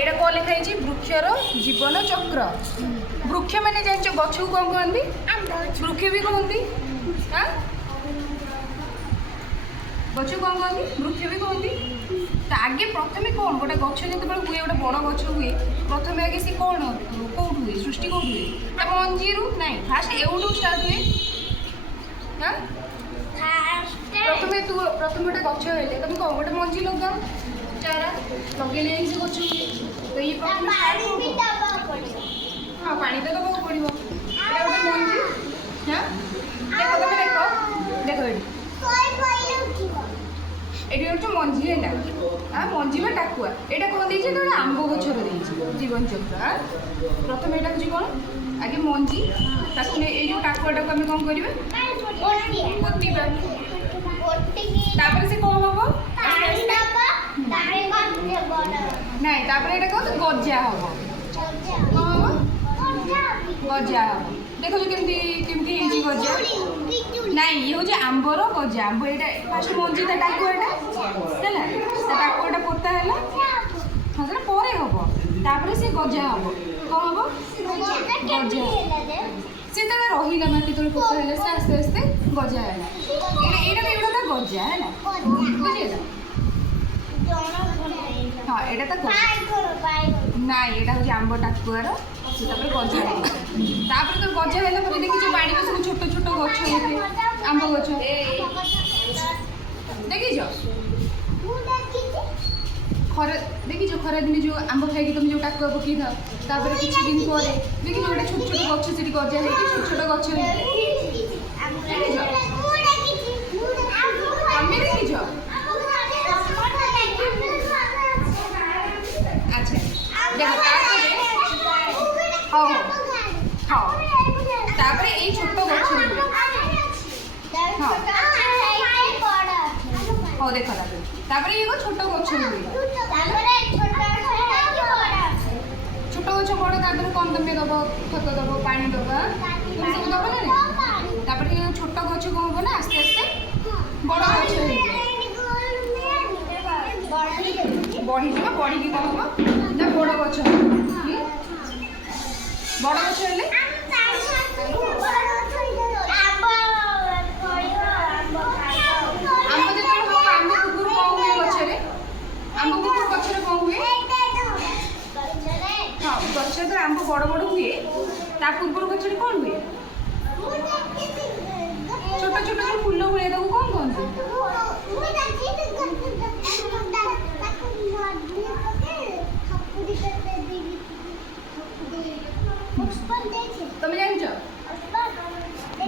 এটা কোন লেখা হয়েছে বৃক্ষর জীবন চক্র। বৃক্ষ মানে জানিছ গছ কম कहती বৃক্ষ भी कहती हाँ गछ कौन कहती वृक्ष भी कहती। तो आगे प्रथम कौन गोटे गछ जो हुए गोटे बड़ गछ हुए प्रथम आगे सी कौन कौट हुए सृष्टि कौट हुए मंजी रु ना फास्ट एवं स्टार्ट हुए हाँ प्रथम तू प्रथम गोटे गछ हेले तुम कौन गोटे मंजी लगाओ चारा लगे से गछ हुए। तो ये हाँ पानी तो दबा पड़ो गोटे मंजी हाँ देख तुम देख देख ये हूँ मंजी है हाँ मंजी में टाकुआ यहाँ कौन देती गोटे आंब गचर जीवन चक्र हाँ प्रथम यहाँ हूँ कौन आगे मंजी ये जो टाकुआ टाक आम कौन करें पोता से कौन हम ना यहाँ कौन गजा हम कौन हम गजा हम देख केमती केमती गजा ना ये हूँ आंबर गजा आंब ये फास्ट मंजी टाकुआटा है टाकुआटा पोता है हाँ से पर हम तापर से गजा हम कौन हम गजा से रहीला माटी तले पोता है से आस्ते आस्ते गजा है यहाँ गजा है बुझे हाँ यहाँ तो ना यहाँ हूँ आंब टाकुआर से गजा है तापर तो गजा है देखिए बाड़ी में सब छोट छोट गछ आंब गछ देखिछ खरा देखिछ खरा दिन जो आंब खाई तुम जो टाकुआ पकई था तापर किसी दिन पर देखिए गोटे छोट छोट गछ से गजा है छोट छोट गछ देखिछ अच्छा देखो हाँ हाँ तापर ये छोट गछ हाँ हाँ देख तापर ये छोट गछ छोट गछ बड़ तापर कौन तुम दब खत दब पानी दब तुम सब दब ना तापर ये छोट गछ कौन हम ना आस्ते आस्ते बड़ गछ बढ़ी जा बढ़ी कौन हम ना बड़ गछ बड़ गछ हेले गच आंब बड़ बड़ हुए पूर्व गच कौन हुए छोट छोट जो फूल हुए कौन कहते तुम जान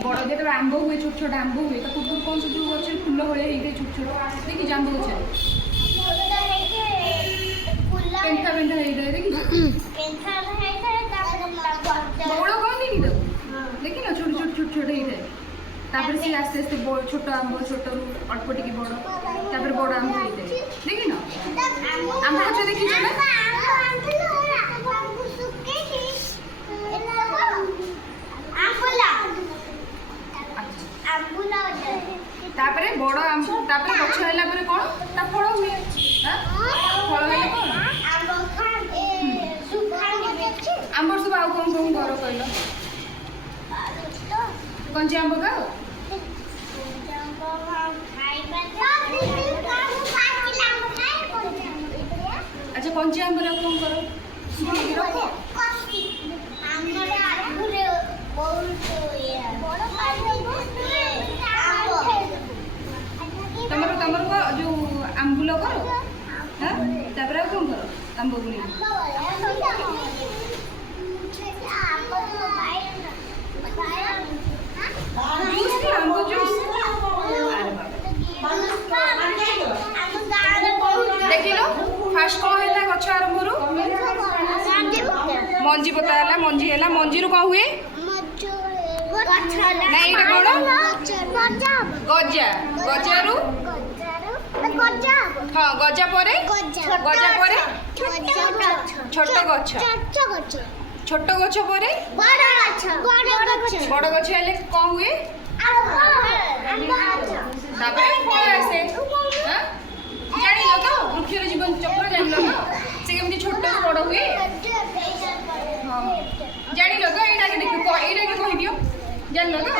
बड़ जो आंब हुए छोट छोट आंब हुए पूर्व कौन से जो गच फूल भाई छोट छोट देखी आंब गच पेंथा पेंथा देखी बड़ कहती देखी ना छोट छोट छोट छोट होता है से आस्ते आस्ते छोट आंब छोट अल्प टी बड़ तापर बड़ आंब होता है देखी ना आंब गच देखी तापर बड़ आंब तापर गछ होला परे कोन ता फल हुए फल हेले कोन आंबर सब आउ कौन कौन घर कहल कंची आंब खाओ अच्छा कंची आंब कौन करो रख तमर तमर को जो आंबुल करो हाँ तापर कौन करो आंब बुणी देख लो फास्ट कौन है गच आरंभ मंजी पोता है मंजी है मंजी रू कौन हुए ना ये कौन गजा गजा रू हाँ गजा परे गजा परे छोट गछ छोट गछ परे बड़ गछ हेले कौन हुए तापर फल आसे जान लो तो वृक्षर जीवन चक्र जान लो तो से केमती छोट बड़ ଜାଣିଲ ତ ଏଇଟା କି ଦେଖ ଏଇଟା କି କହିଦିଅ ଜାଣିଲ ତ